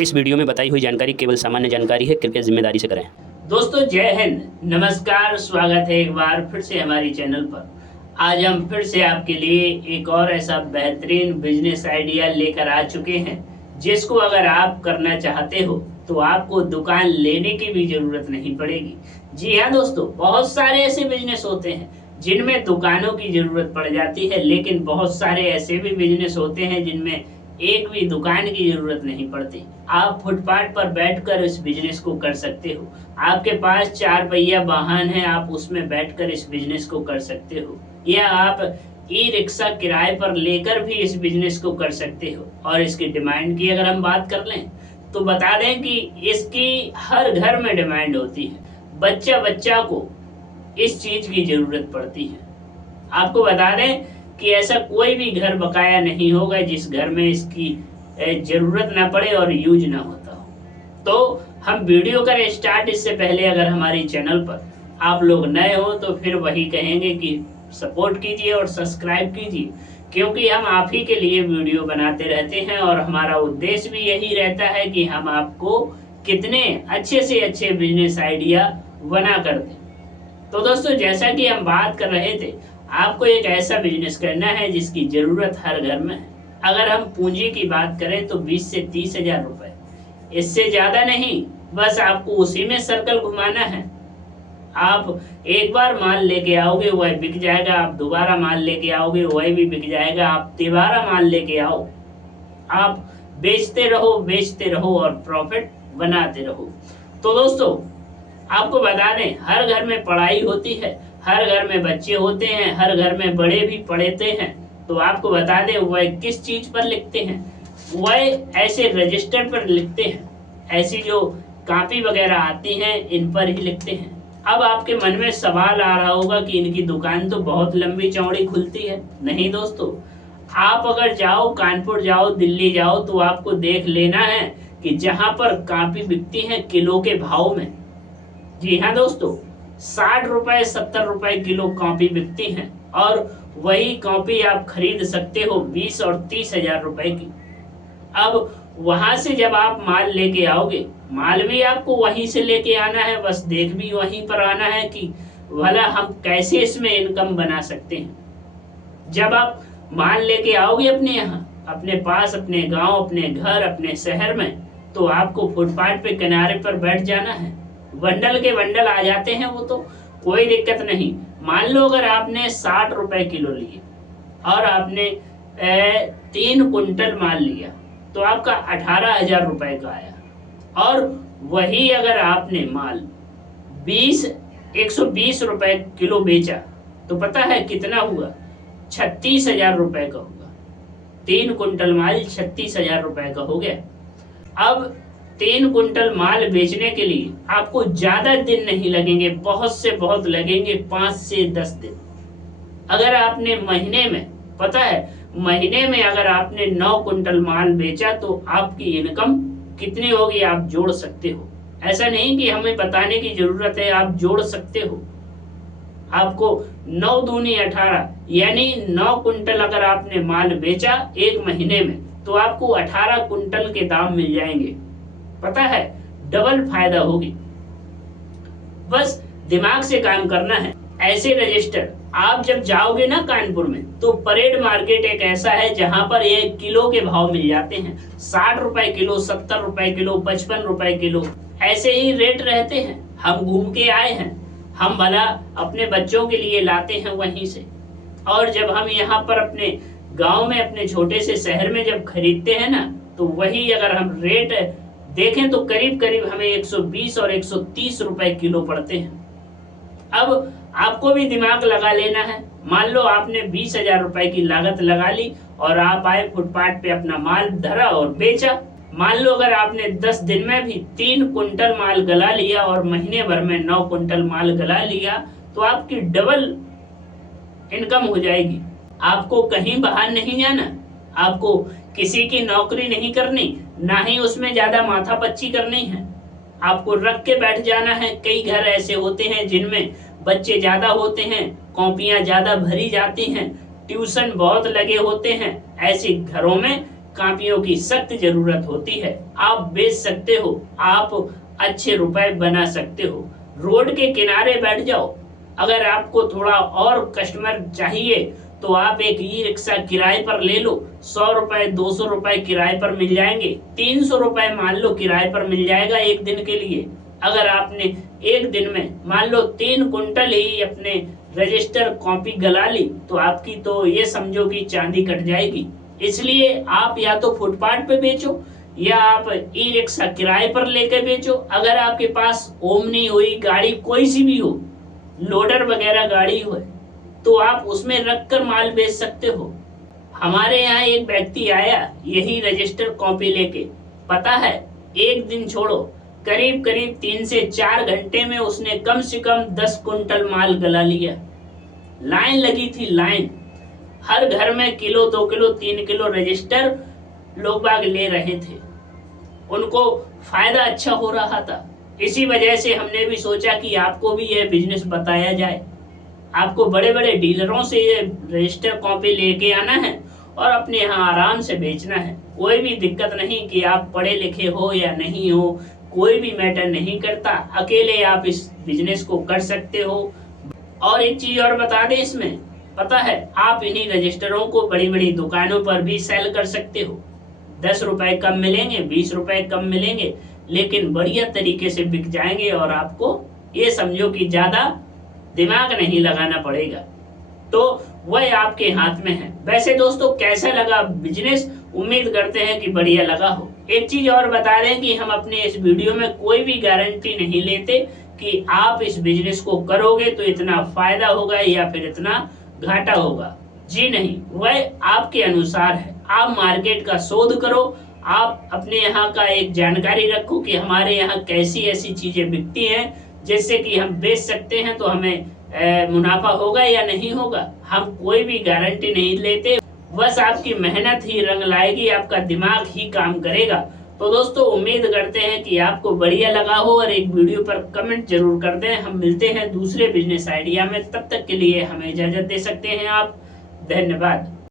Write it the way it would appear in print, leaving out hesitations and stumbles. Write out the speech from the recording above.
इस वीडियो में बताई हुई जानकारी केवल सामान्य जानकारी है, कृपया जिम्मेदारी से करें। दोस्तों जय हिंद, नमस्कार, स्वागत है एक बार फिर से हमारी चैनल पर। आज हम फिर से आपके लिए एक और ऐसा बेहतरीन बिजनेस आइडिया लेकर आ चुके हैं जिसको अगर आप करना चाहते हो तो आपको दुकान लेने की भी जरूरत नहीं पड़ेगी। जी हाँ दोस्तों, बहुत सारे ऐसे बिजनेस होते हैं जिनमें दुकानों की जरूरत पड़ जाती है, लेकिन बहुत सारे ऐसे भी बिजनेस होते हैं जिनमें एक भी दुकान की जरूरत नहीं पड़ती। आप फुटपाथ पर बैठकर इस बिजनेस को कर सकते हो। आपके पास 4 पहिया वाहन है, आप उसमें बैठकर इस बिजनेस को कर सकते हो, या आप ई रिक्शा किराए पर लेकर भी इस बिजनेस को कर सकते हो। और इसकी डिमांड की अगर हम बात कर लें तो बता दें कि इसकी हर घर में डिमांड होती है। बच्चा बच्चा को इस चीज की जरूरत पड़ती है। आपको बता दें कि ऐसा कोई भी घर बकाया नहीं होगा जिस घर में इसकी जरूरत ना पड़े और यूज ना होता हो। तो हम वीडियो करें स्टार्ट, इससे पहले अगर हमारी चैनल पर आप लोग नए हो तो फिर वही कहेंगे कि सपोर्ट कीजिए और सब्सक्राइब कीजिए, क्योंकि हम आप ही के लिए वीडियो बनाते रहते हैं और हमारा उद्देश्य भी यही रहता है कि हम आपको कितने अच्छे से अच्छे बिजनेस आइडिया बना कर दें। तो दोस्तों जैसा कि हम बात कर रहे थे, आपको एक ऐसा बिजनेस करना है जिसकी जरूरत हर घर में है। अगर हम पूंजी की बात करें तो 20 से 30 हजार रुपए, इससे ज्यादा नहीं। बस आपको उसी में सर्कल घुमाना है। आप एक बार माल लेके आओगे वह बिक जाएगा, आप दोबारा माल लेके आओगे वह भी बिक जाएगा, आप तिबारा माल लेके आओ, आप बेचते रहो और प्रॉफिट बनाते रहो। तो दोस्तों आपको बता दें, हर घर में पढ़ाई होती है, हर घर में बच्चे होते हैं, हर घर में बड़े भी पढ़ते हैं। तो आपको बता दें वह किस चीज पर लिखते हैं, वह ऐसे रजिस्टर पर लिखते हैं, ऐसी जो कॉपी वगैरह आती हैं इन पर ही लिखते हैं। अब आपके मन में सवाल आ रहा होगा कि इनकी दुकान तो बहुत लंबी चौड़ी खुलती है। नहीं दोस्तों, आप अगर जाओ, कानपुर जाओ, दिल्ली जाओ, तो आपको देख लेना है कि जहां पर कॉपी बिकती है किलो के भाव में। जी हाँ दोस्तों, 60 रुपए 70 रुपए किलो कॉपी बिकती हैं, और वही कॉपी आप खरीद सकते हो 20 और 30 हजार रुपए की। अब वहां से जब आप माल लेके आओगे, माल भी आपको वहीं से लेके आना है, बस देख भी वहीं पर आना है कि भला हम कैसे इसमें इनकम बना सकते हैं। जब आप माल लेके आओगे अपने यहाँ, अपने पास, अपने गांव, अपने घर, अपने शहर में, तो आपको फुटपाथ पे किनारे पर बैठ जाना है। बंडल के बंडल आ जाते हैं, वो तो कोई दिक्कत नहीं। मान लो अगर आपने 60 रुपए किलो लिए और आपने 3 कुंटल माल लिया तो आपका 18 हजार रुपए का आया। और वही अगर आपने माल 120 रुपए किलो बेचा तो पता है कितना हुआ? 36 हजार रुपए का होगा। 3 कुंटल माल 36 हजार रुपए का हो गया। अब 3 कुंटल माल बेचने के लिए आपको ज्यादा दिन नहीं लगेंगे, बहुत से बहुत लगेंगे 5 से 10 दिन। अगर आपने महीने में, पता है महीने में अगर आपने 9 कुंटल माल बेचा तो आपकी इनकम कितनी होगी आप जोड़ सकते हो। ऐसा नहीं कि हमें बताने की जरूरत है, आप जोड़ सकते हो। आपको 9 दूनी 18, यानी 9 कुंटल अगर आपने माल बेचा एक महीने में तो आपको 18 कुंटल के दाम मिल जाएंगे। पता है, डबल फायदा होगी। बस दिमाग से काम करना है। ऐसे रजिस्टर आप जब जाओगे ना कानपुर में, तो परेड मार्केट एक ऐसा है जहां पर ये किलो के भाव मिल जाते हैं। 60 रुपए किलो, 70 रुपए किलो, 55 रुपए किलो, ऐसे ही रेट रहते हैं। हम घूम के आए हैं, हम भला अपने बच्चों के लिए लाते हैं वहीं से। और जब हम यहाँ पर अपने गांव में, अपने छोटे से शहर में जब खरीदते हैं ना, तो वही अगर हम रेट देखें तो करीब करीब हमें 120 और 130 रुपए किलो पड़ते हैं। अब आपको भी दिमाग लगा लेना है। मान लो आपने 20 हजार रुपए की लागत लगा ली और आप आए फुटपाथ पे, अपना माल धरा और बेचा। मान लो अगर आपने 10 दिन में भी 3 कुंटल माल गला लिया और महीने भर में 9 कुंटल माल गला लिया, तो आपकी डबल इनकम हो जाएगी। आपको कहीं बाहर नहीं जाना, आपको किसी की नौकरी नहीं करनी, ना ही उसमें ज्यादा माथापच्ची करनी है। आपको रख के बैठ जाना है। कई घर ऐसे होते हैं जिनमें बच्चे ज्यादा होते हैं, कॉपियां ज्यादा भरी जाती हैं, ट्यूशन बहुत लगे होते हैं। ऐसे घरों में कापियों की सख्त जरूरत होती है। आप बेच सकते हो, आप अच्छे रुपए बना सकते हो। रोड के किनारे बैठ जाओ। अगर आपको थोड़ा और कस्टमर चाहिए तो आप एक ई रिक्शा किराए पर ले लो। 100 रुपए 200 रुपए किराए पर मिल जाएंगे। 300 रुपए मान लो किराए पर मिल जाएगा एक दिन के लिए। अगर आपने एक दिन में मान लो 3 कुंटल ही अपने रजिस्टर कॉपी गला ली तो आपकी तो ये समझो कि चांदी कट जाएगी। इसलिए आप या तो फुटपाथ पे बेचो या आप ई रिक्शा किराए पर लेकर बेचो। अगर आपके पास ओमनी हुई गाड़ी कोई सी भी हो, लोडर वगैरह गाड़ी हो, तो आप उसमें रखकर माल बेच सकते हो। हमारे यहाँ एक व्यक्ति आया यही रजिस्टर कॉपी लेके, पता है एक दिन छोड़ो करीब करीब 3 से 4 घंटे में उसने कम से कम 10 कुंटल माल गला लिया। लाइन लगी थी, लाइन। हर घर में किलो 2 किलो 3 किलो रजिस्टर लोग बाग ले रहे थे। उनको फायदा अच्छा हो रहा था। इसी वजह से हमने भी सोचा कि आपको भी यह बिजनेस बताया जाए। आपको बड़े बड़े डीलरों से ये रजिस्टर कॉपी लेके आना है और अपने यहाँ आराम से बेचना है। कोई भी दिक्कत नहीं कि आप पढ़े लिखे हो या नहीं हो, कोई भी मैटर नहीं करता। अकेले आप इस बिजनेस को कर सकते हो। और एक चीज और बता दें, इसमें पता है आप इन्हीं रजिस्टरों को बड़ी बड़ी दुकानों पर भी सेल कर सकते हो। 10 रुपए कम मिलेंगे, 20 रुपए कम मिलेंगे, लेकिन बढ़िया तरीके से बिक जाएंगे और आपको ये समझो कि ज्यादा दिमाग नहीं लगाना पड़ेगा। तो वह आपके हाथ में है। वैसे दोस्तों कैसा लगा बिजनेस? उम्मीद करते हैं कि बढ़िया लगा हो। एक चीज और बता दें कि हम अपने इस वीडियो में कोई भी गारंटी नहीं लेते कि आप इस बिजनेस को करोगे तो इतना फायदा होगा या फिर इतना घाटा होगा। जी नहीं, वह आपके अनुसार है। आप मार्केट का शोध करो, आप अपने यहाँ का एक जानकारी रखो कि हमारे यहाँ कैसी ऐसी चीजें बिकती हैं जिससे कि हम बेच सकते हैं तो हमें मुनाफा होगा या नहीं होगा। हम कोई भी गारंटी नहीं लेते, बस आपकी मेहनत ही रंग लाएगी, आपका दिमाग ही काम करेगा। तो दोस्तों उम्मीद करते हैं कि आपको बढ़िया लगा हो और एक वीडियो पर कमेंट जरूर कर दें। हम मिलते हैं दूसरे बिजनेस आइडिया में, तब तक के लिए हमें इजाजत दे सकते हैं आप। धन्यवाद।